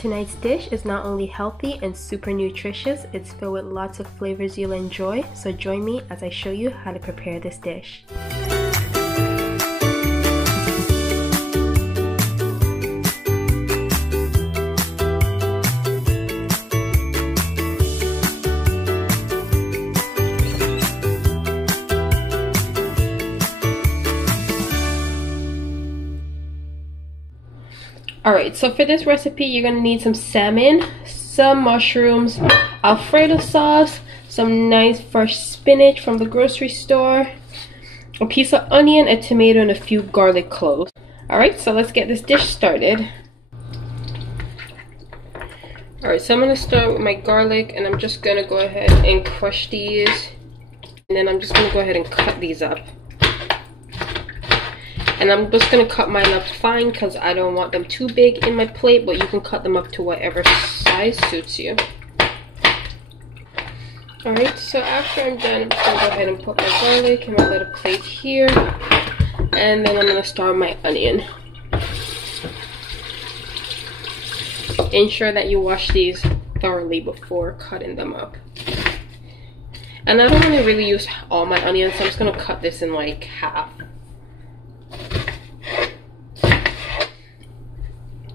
Tonight's dish is not only healthy and super nutritious, it's filled with lots of flavors you'll enjoy, so join me as I show you how to prepare this dish. Alright, so for this recipe, you're going to need some salmon, some mushrooms, Alfredo sauce, some nice fresh spinach from the grocery store, a piece of onion, a tomato, and a few garlic cloves. Alright, so let's get this dish started. Alright, so I'm going to start with my garlic, and I'm just going to go ahead and crush these. And then I'm just going to go ahead and cut these up. And I'm just going to cut mine up fine because I don't want them too big in my plate, but you can cut them up to whatever size suits you. Alright, so after I'm done, I'm just going to go ahead and put my garlic in my little plate here. And then I'm going to start my onion. Ensure that you wash these thoroughly before cutting them up. And I don't want to really use all my onions, so I'm just going to cut this in like half.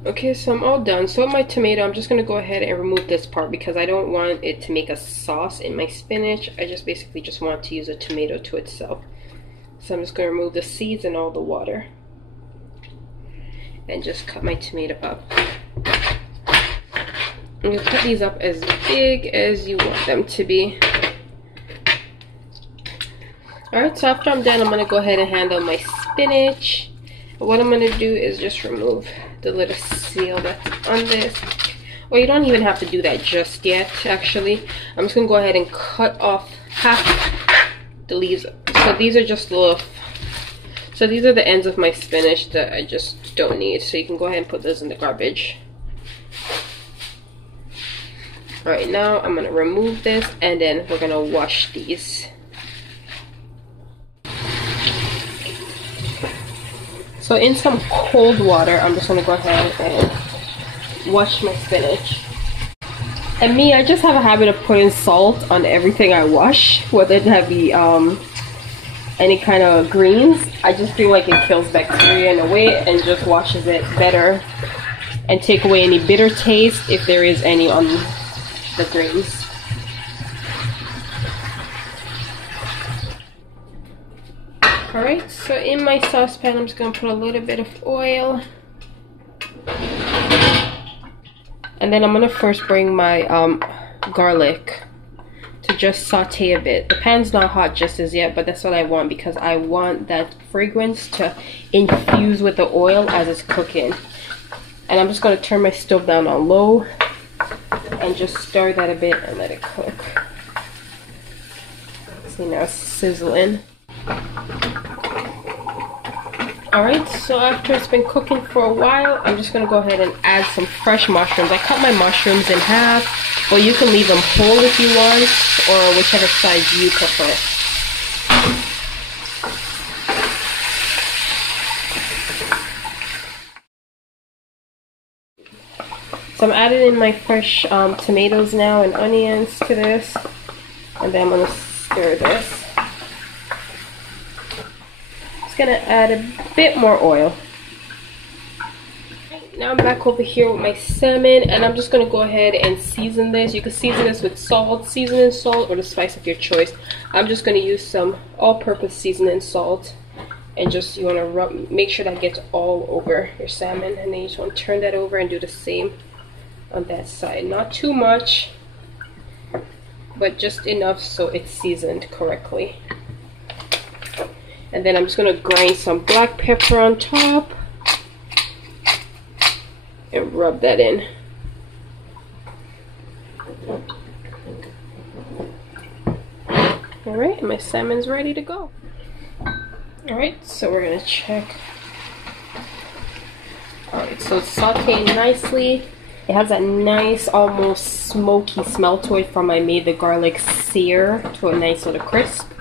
Okay, so I'm all done. So with my tomato, I'm just going to go ahead and remove this part because I don't want it to make a sauce in my spinach. I just basically just want to use a tomato to itself. So I'm just going to remove the seeds and all the water. And just cut my tomato up. I'm going to cut these up as big as you want them to be. Alright, so after I'm done, I'm going to go ahead and handle my spinach. What I'm going to do is just remove the little seal that's on this. Well, you don't even have to do that just yet, actually. I'm just going to go ahead and cut off half the leaves. So these are just little... So these are the ends of my spinach that I just don't need. So you can go ahead and put those in the garbage. Alright, now I'm going to remove this and then we're going to wash these. So in some cold water, I'm just going to go ahead and wash my spinach. And me, I just have a habit of putting salt on everything I wash, whether it be any kind of greens. I just feel like it kills bacteria in a way and just washes it better and take away any bitter taste if there is any on the greens. Alright, so in my saucepan, I'm just going to put a little bit of oil. And then I'm going to first bring my garlic to just saute a bit. The pan's not hot just as yet, but that's what I want because I want that fragrance to infuse with the oil as it's cooking. And I'm just going to turn my stove down on low and just stir that a bit and let it cook. See, now it's sizzling. Alright, so after it's been cooking for a while, I'm just going to go ahead and add some fresh mushrooms. I cut my mushrooms in half, or you can leave them whole if you want, or whichever size you prefer. So I'm adding in my fresh tomatoes now and onions to this, and then I'm going to stir this. Gonna add a bit more oil. Now I'm back over here with my salmon, and I'm just gonna go ahead and season this. You can season this with salt, seasoning salt, or the spice of your choice. I'm just gonna use some all-purpose seasoning salt, and just you wanna make sure that gets all over your salmon, and then you just wanna turn that over and do the same on that side. Not too much, but just enough so it's seasoned correctly. And then I'm just going to grind some black pepper on top and rub that in. Alright, my salmon's ready to go. Alright, so we're going to check. Alright, so it's sauteing nicely. It has that nice, almost smoky smell to it from I made the garlic sear to a nice little crisp.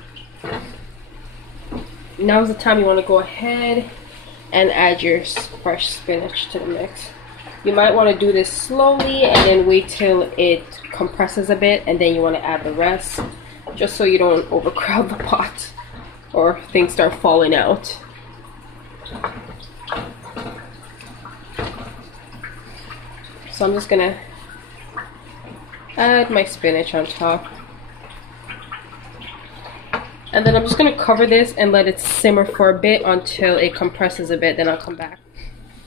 Now's the time you want to go ahead and add your fresh spinach to the mix. You might want to do this slowly and then wait till it compresses a bit, and then you want to add the rest, just so you don't overcrowd the pot or things start falling out. So I'm just gonna add my spinach on top. And then I'm just gonna cover this and let it simmer for a bit until it compresses a bit, then I'll come back.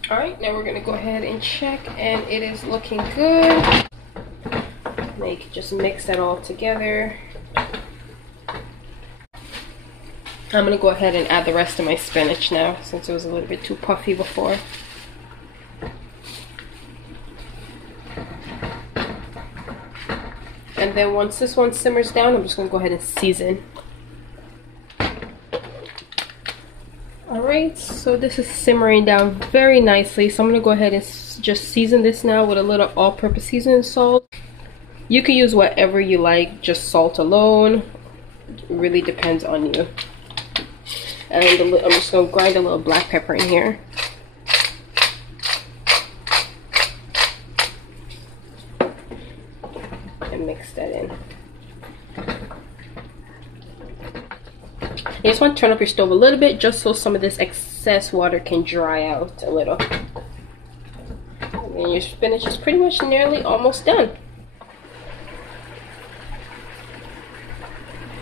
All right, now we're gonna go ahead and check, and it is looking good. Now you can just mix that all together. I'm gonna go ahead and add the rest of my spinach now, since it was a little bit too puffy before. And then once this one simmers down, I'm just gonna go ahead and season. Alright, so this is simmering down very nicely, so I'm going to go ahead and just season this now with a little all-purpose seasoning salt. You can use whatever you like, just salt alone. It really depends on you. And I'm just going to grind a little black pepper in here. And mix that in. You just want to turn up your stove a little bit, just so some of this excess water can dry out a little. And your spinach is pretty much nearly almost done.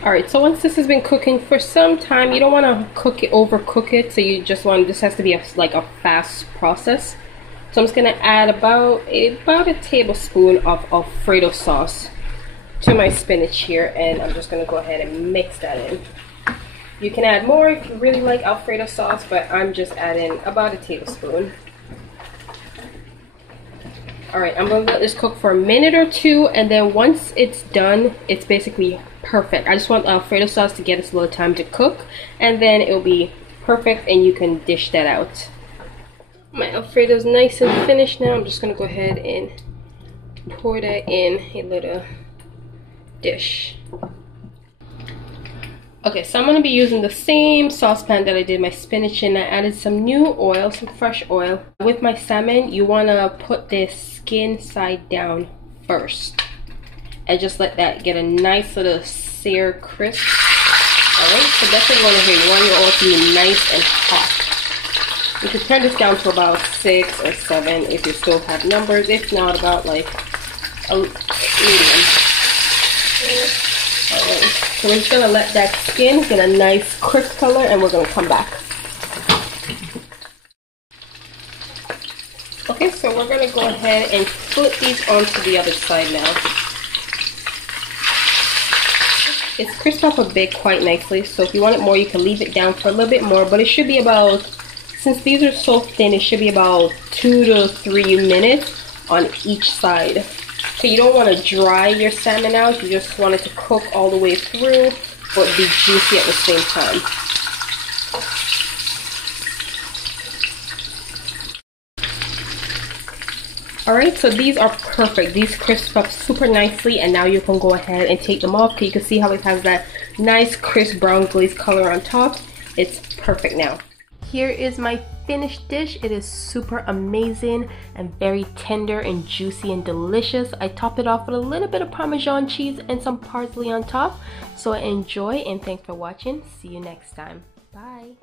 Alright, so once this has been cooking for some time, you don't want to overcook it, so you just want, this has to be like a fast process. So I'm just going to add about a tablespoon of Alfredo sauce to my spinach here, and I'm just going to go ahead and mix that in. You can add more if you really like Alfredo sauce, but I'm just adding about a tablespoon. Alright, I'm going to let this cook for a minute or two, and then once it's done, it's basically perfect. I just want Alfredo sauce to get us a little time to cook, and then it'll be perfect and you can dish that out. My Alfredo's nice and finished now. I'm just going to go ahead and pour that in a little dish. Okay, so I'm going to be using the same saucepan that I did my spinach in. I added some new oil, some fresh oil. With my salmon, you want to put this skin side down first. And just let that get a nice little sear crisp. Alright, so that's what you want to do. You want your oil to be nice and hot. You can turn this down to about 6 or 7 if you still have numbers. If not, about like a medium. Alright, so we're just going to let that skin get a nice crisp color, and we're going to come back. Okay, so we're going to go ahead and flip these onto the other side now. It's crisped up a bit quite nicely, so if you want it more, you can leave it down for a little bit more, but it should be about, since these are so thin, it should be about 2 to 3 minutes on each side. So you don't want to dry your salmon out, you just want it to cook all the way through, but be juicy at the same time. Alright, so these are perfect. These crisp up super nicely, and now you can go ahead and take them off, because you can see how it has that nice crisp brown glaze color on top. It's perfect now. Here is my finished dish. It is super amazing and very tender and juicy and delicious. I topped it off with a little bit of Parmesan cheese and some parsley on top. So enjoy, and thanks for watching. See you next time. Bye.